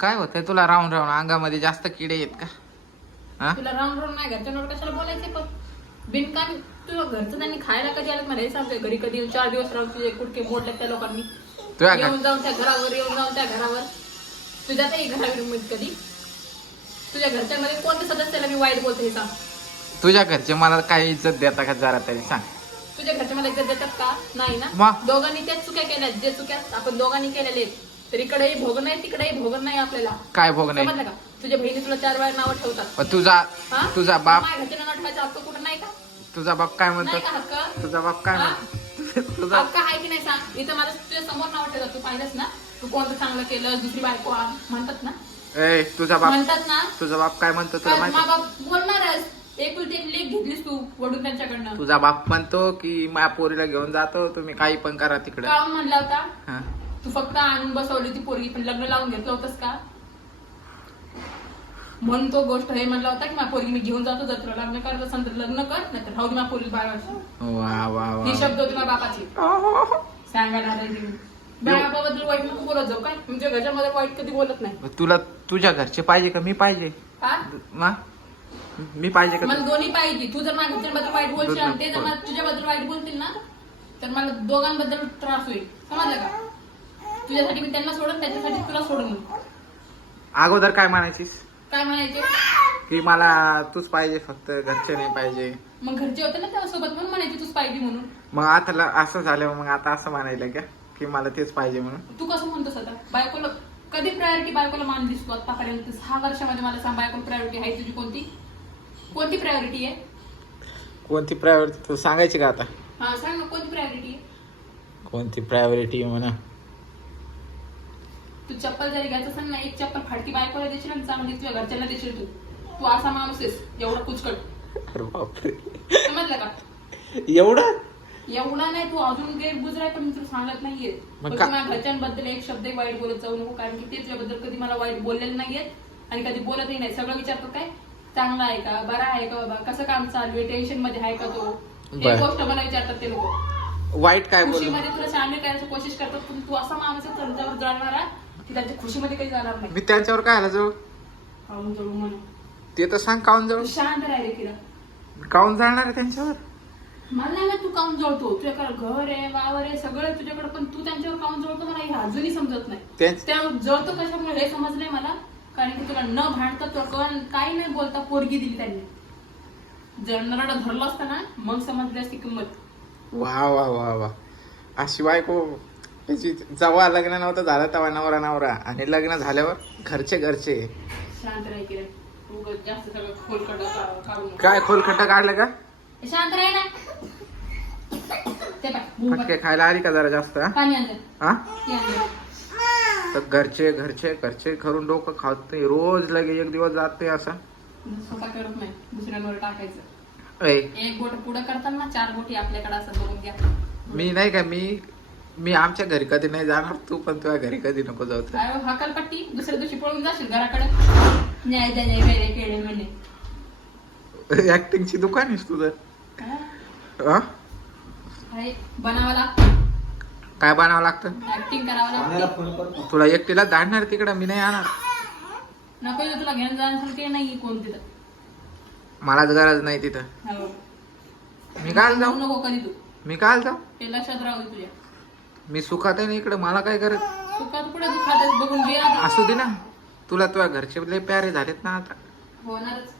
काय होतंय? तुला राहून राहून अंगामध्ये जास्त किडे आहेत का? हा? तुला राऊंड राऊंड नाही घरच्यांवर कशाला बोलायचे पण? बिनकाम तुझं घरचं त्यांनी खायला कधी आलं? मला हे सांगतोय घरी कधी चार दिवस राहून तुझे कुठके मोडले त्या लोकांनी. तुझ्या येऊन जाऊन त्या घरावर येऊन जाऊन त्या घरावर. तुझ्या नाही घरावर कधी? तुझ्या घरच्यांमध्ये कोणत्या सदस्याला मी वाईट बोलते हे सांग? तुझ्या घरचे मला काय इज्जत देता का जरा तरी सांग. तुझ्या घरच्या मला इज्जत देतात का? नाही ना? मग? दोघांनी त्याच चुक्या केल्या जे चुक्या आपण दोघांनी केलेले आहेत. तर इकडेही भोग नाही तिकडेही भोग नाही आपल्याला. काय भोग नाही? का? तुझ्या बहिणी तुला चार वेळा नावं ठेवतात. पण तुझा हा? तुझा बाप माझ्या घरच्यांना नाव ठेवायचा हक्क कुठं नाही का? तुझा बाप काय नाही म्हणतो हक्क? तुझा बाप काय हा? म्हणतो? तुझा हक्क आहे की नाही सांग? इथं मला तुझ्या समोर नाव ठेवतात. तू पाहिलंस ना? तू कोणतं चांगलं केलं? दुसरी बायको आ- म्हणतात ना? ए तुझा बाप म्हणतात ना? तुझा बाप काय म्हणतो तुला काय माहिती? बाप बोलणारच एकुलती एक लेख घेतलीस तू वडून त्यांच्याकडनं. तुझा बाप म्हणतो की माझ्या पोरीला घेऊन जातो. तुम्ही काही पण करा तिकडे. काऊन म्हणला होता? हा. तू फक्त आणून बसवली ती पोरगी पण लग्न लावून घेतलं होतंस का? म्हणून तो गोष्ट हे म्हणला होता की माझ्या पोरगी मी घेऊन जातो जर तुला लग्न करत असेल तर लग्न कर नाही तर राहू दे माझ्या पोरगी बारा वर्ष. वा वा ही शब्द होती माझ्या बापाची. सांगायला बाबाबद्दल वाईट नको बोलत जाऊ काय? तुमच्या घरच्यामध्ये वाईट कधी बोलत नाही. तुला तुझ्या घरचे पाहिजे का? मी पाहिजे. हा? मा? मी पाहिजे का? मला दोन्ही पाहिजे. तू जर माझ्या घरच्यांबद्दल वाईट बोलशील आणि ते जर मला तुझ्याबद्दल वाईट बोलतील ना तर मला दोघांबद्दल त्रास होईल. समजलं का? तुझ्यासाठी मी त्यांना सोडून त्याच्यासाठी तुला सोडून. अगोदर काय म्हणायचीस? काय म्हणायचे की मला तूच पाहिजे फक्त घरचे नाही पाहिजे. मग घरचे होते ना त्यासोबत म्हणून म्हणायचे तूच पाहिजे म्हणून. मग आता ल- असं झालं मग आता असं म्हणायला का? की मला तेच पाहिजे म्हणून. तू कसं म्हणतोस आता? बायकोला कधी प्रायोरिटी बायकोला मानलीस तू आतापर्यंत? सहा वर्षामध्ये मला सांग बायकोला प्रायोरिटी आहे तुझी कोणती? कोणती प्रायोरिटी आहे? कोणती प्रायोरिटी तू सांगायची का आता? हा सांग ना कोणती प्रायोरिटी आहे? कोणती प्रायोरिटी म्हणा? तू चप्पल जरी घ्यायचं असेल ना एक चप्पल फाटकी बायकोला देशील आणि चांगली तुझ्या घरच्यांना देशील तू. तू असा माणूस आहेस एवढा कुचकट बापरे. समजलं का? एवढं? एवढा नाही तू अजून गैर गुजराय पण मी तुला सांगत नाहीये. मग पण का- तू माझ्या घरच्यांबद्दल एक शब्द वाईट बोलत जाऊ नको कारण की ते तुझ्याबद्दल कधी मला वाईट बोललेले नाहीयेत आणि कधी बोलतही नाही सगळं विचारतो काय? चांगला आहे का? बरा आहे का बाबा? कसं काम चालू आहे? टेन्शनमध्ये आहे का तो? बर. एक गोष्ट मला विचारतात ते लोक. वाईट काय बोल? खुशीमध्ये तुला शामिल करायची कोशिश करतात पण तू असा माणूस त्यांच्यावर जाणारा की त्यांच्या खुशीमध्ये काही जाणार नाही. मी त्यांच्यावर काय आला जवळ? काहून जळू म्हणून. ते तर सांग काऊन जवळ शांत राह रे किरा काऊन जाणार आहे त्यांच्यावर? मला नाही माहीत तू काऊन जळतो. तुझ्याकडे घर आहे वावर आहे सगळं आहे तुझ्याकडे पण तू त्यांच्यावर काऊन जळतो मला हे अजूनही समजत नाही. त्यांच- त्या जळतो कशामुळे हे समजलंय मला? कारण की तुला न भांडता तो कोण काही नाही बोलता पोरगी दिली त्यांनी. जर नरडा धरलं असतं ना मग समजली असती किंमत. वा वा वा वा. अशी बायको त्याची जेव्हा लग्न नव्हतं झालं तेव्हा नवरा नवरा. आणि लग्न झाल्यावर घरचे घरचे. शांत राह किरण तू उगाच जास्त सगळं खोलकडं का- काढू नको. काय खोलखट्ट काढलं का? शांत राह ना. ते पाय, भूक फटके खायला आली का जरा जास्त? हा? पाणी आणलं. हा ती आणलं. तर घरचे घरचे घरचे करून डोकं खात नाही रोज लगे एक दिवस जाते असं. स्वतः करत नाही. दुसऱ्यांवर टाकायचं. ऐ. एक बोट पुढे करताना चार बोटी आपल्याकडे असं बघून घ्या. मी नाही का मी मी आमच्या घरी कधी नाही जाणार तू पण तुझ्या घरी कधी नको जाऊ तर. काय हो, हकालपट्टी दुसऱ्या दिवशी पळून जाशील घराकडे. न्याय द्या न्याय वेळे केळे म्हणे ऍक्टिंगची दुकान आहेस तुझं हा? हा? आहे, बनावं लागतं? काय बनावं लागतं? ऍक्टिंग करावं लागतं. तुला एकटीला धाडणार तिकडं मी नाही येणार नको तुला घेऊन जाण्यासाठी नाही कोण तिथं? मलाच गरज नाही तिथं. हो. मी काय जाऊ नको कधी तू. मी काय जाऊ. लक्षात राहू दे तुझ्या. मी सुखात आहे ना इकडं मला काय करत सुखात पुढे तू खात बघून घे असू दे ना. तुला तुझ्या घरचे लय प्यारे झालेत ना आता. होणारच.